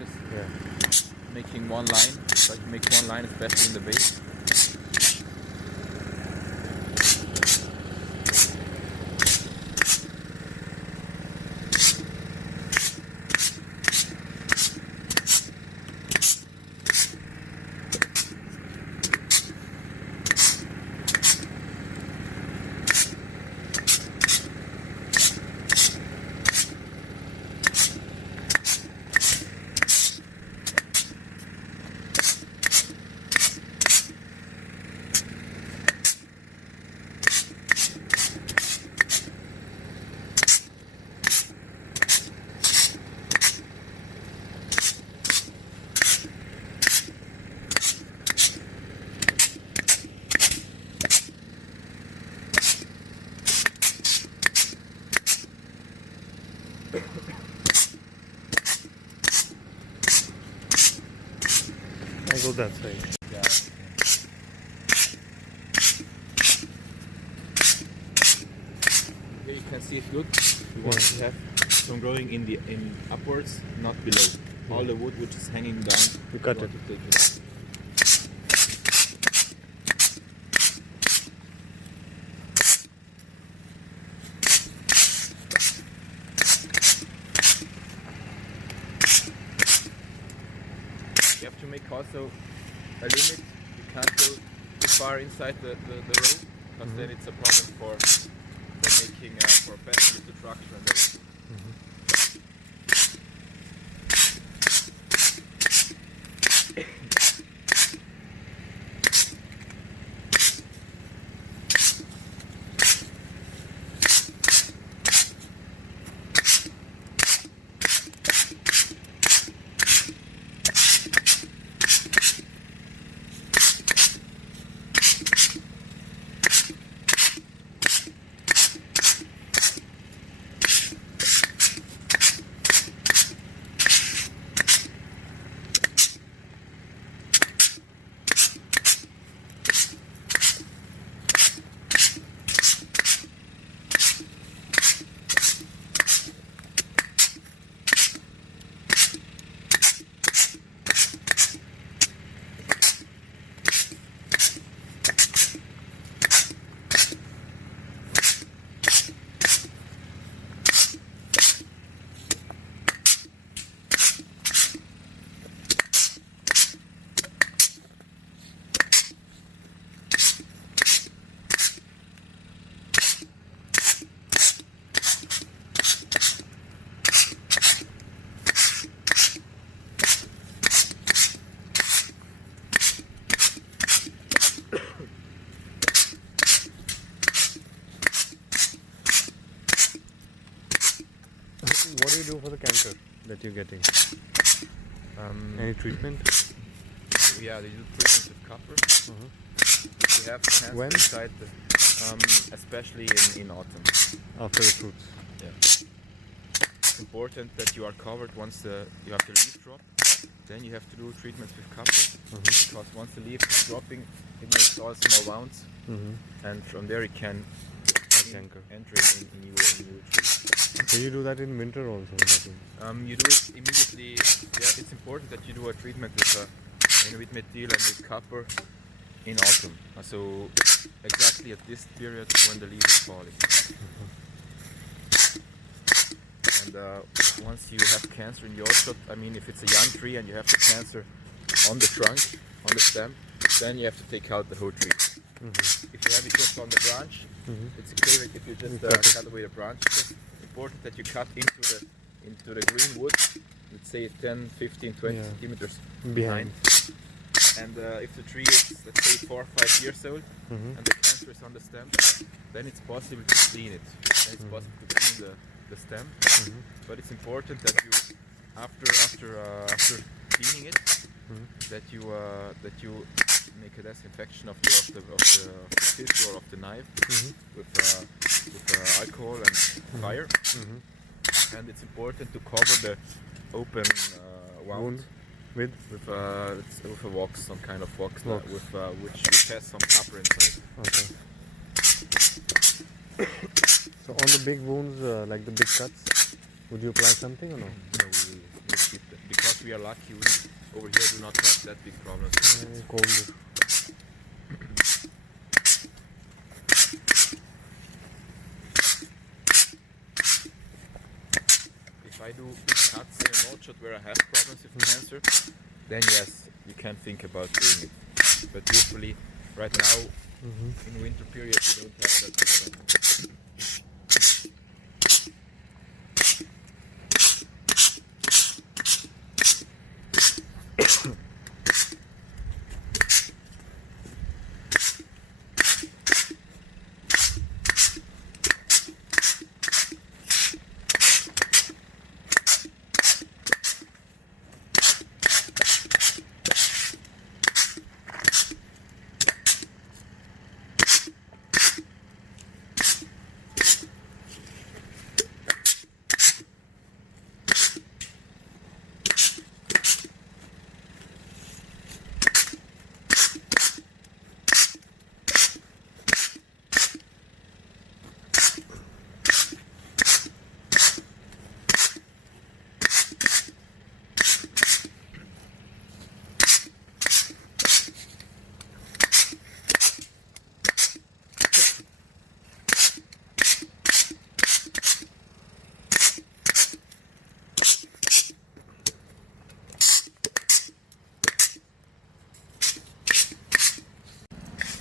inches. Yeah. Making one line, so you make one line especially in the base. I go that side. Yeah. Here you can see it good. You want to have some growing in upwards, not below. All the wood which is hanging down, You cut it. want to take it out. You have to make also a limit. You can't go too far inside the row, because then it's a problem for making for passing the structure and everything. What do you do for the canker that you're getting? Any treatment? Yeah, they do treatment with copper. You have cancer When? inside the, especially in autumn. After the fruits. Yeah. It's important that you are covered once you have the leaf drop. Then you have to do treatments with copper, because once the leaf is dropping, it makes all small wounds, and from there it can Canker. enter in your tree. So you do that in winter also? You do it immediately. Yeah, it's important that you do a treatment with methyl and with copper in autumn. So exactly at this period when the leaf is falling. And once you have cancer in the orchard, I mean, if it's a young tree and you have the cancer on the trunk, on the stem, then you have to take out the whole tree. If you have it just on the branch, it's okay if you just cut away the branch. It's important that you cut into the green wood, let's say 10, 15, 20 centimeters behind. And if the tree is, let's say, 4 or 5 years old, and the cancer is on the stem, then it's possible to clean it. Then it's possible to clean the stem. But it's important that you, after cleaning it, that you make a disinfection of the tissue or of the knife with alcohol and fire. And it's important to cover the open wound with a wax, some kind of wax, which has some copper inside. Okay. So on the big wounds, like the big cuts, would you apply something or no? No, we keep them, because if we are lucky, we over here do not have that big problems. Cold. If I do big cuts in an orchard where I have problems with cancer, then yes, you can think about doing it. But usually, right now, in winter period, you don't have that big problem.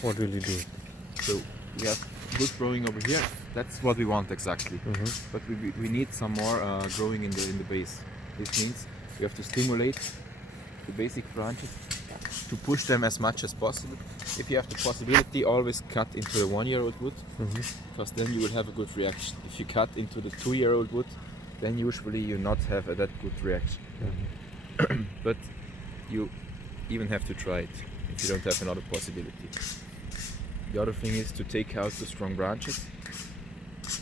What will you do? So we have good growing over here. That's what we want exactly. But we need some more growing in the base. This means we have to stimulate the basic branches to push them as much as possible. If you have the possibility, always cut into the 1-year-old wood, because then you will have a good reaction. If you cut into the 2-year-old wood, then usually you not have that good reaction. But you even have to try it if you don't have another possibility. The other thing is to take out the strong branches.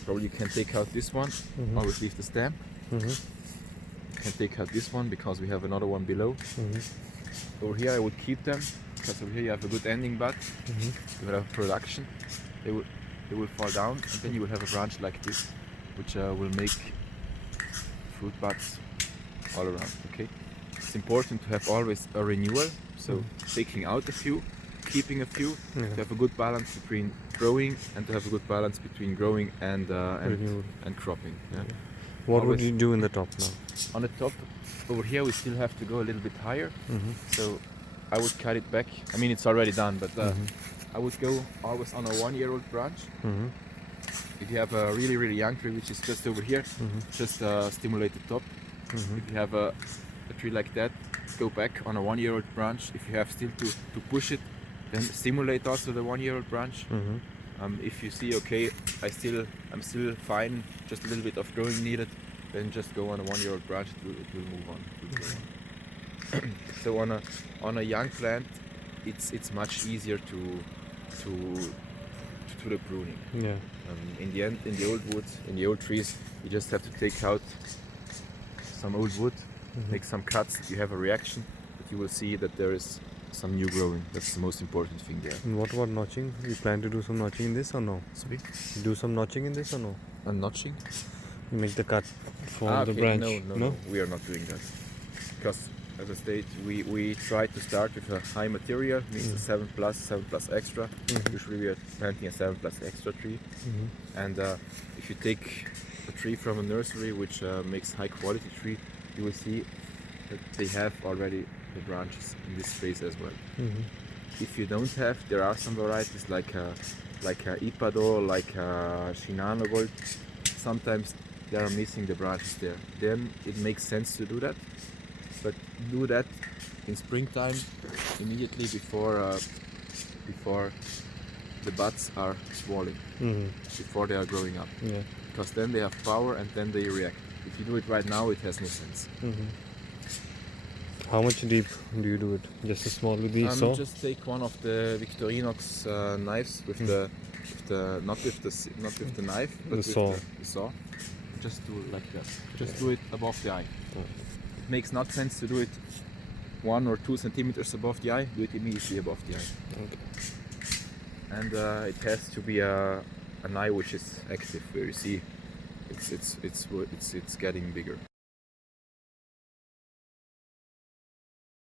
Probably you can take out this one, always leave the stem. You can take out this one because we have another one below. Over here I would keep them, because over here you have a good ending bud. You will have production. They will fall down, and then you will have a branch like this, which will make fruit buds all around. Okay, it's important to have always a renewal. So taking out a few, keeping a few, to have a good balance between growing and to have a good balance between growing and cropping. Yeah. What would you do in the top now? On the top, over here we still have to go a little bit higher. So I would cut it back. I mean, it's already done, but I would go always on a 1-year-old branch. If you have a really young tree, which is just over here, just stimulate the top. If you have a tree like that, go back on a 1-year-old branch. If you have still to push it, then stimulate also the 1-year-old branch. If you see, okay, I'm still fine, just a little bit of growing needed, then just go on a 1-year-old branch. It will move on. So on a young plant, it's much easier to the pruning. In the end, in the old woods, in the old trees, you just have to take out some old wood, make some cuts. You have a reaction, but you will see that there is some new growing. That's the most important thing there. And what about notching? You plan to do some notching in this or no? Sorry? Do some notching in this or no? And notching? You make the cut for the branch. No, we are not doing that. Because as I stated, we try to start with a high material, means a 7 plus extra. Usually we are planting a 7 plus extra tree. And if you take a tree from a nursery which makes high quality tree, you will see that they have already the branches in this space as well. If you don't have, there are some varieties like a Ipado, like a Shinano Gold. Sometimes they are missing the branches there. Then it makes sense to do that. But do that in springtime, immediately before the buds are swelling, before they are growing up. Because then they have power and then they react. If you do it right now, it has no sense. How much deep do you do it? Just a small with the saw? Just take one of the Victorinox knives with not with the knife, but with the saw. Just do it like that. Just do it above the eye. It makes not sense to do it 1 or 2 centimeters above the eye. Do it immediately above the eye. And it has to be an eye which is active, where you see it's getting bigger.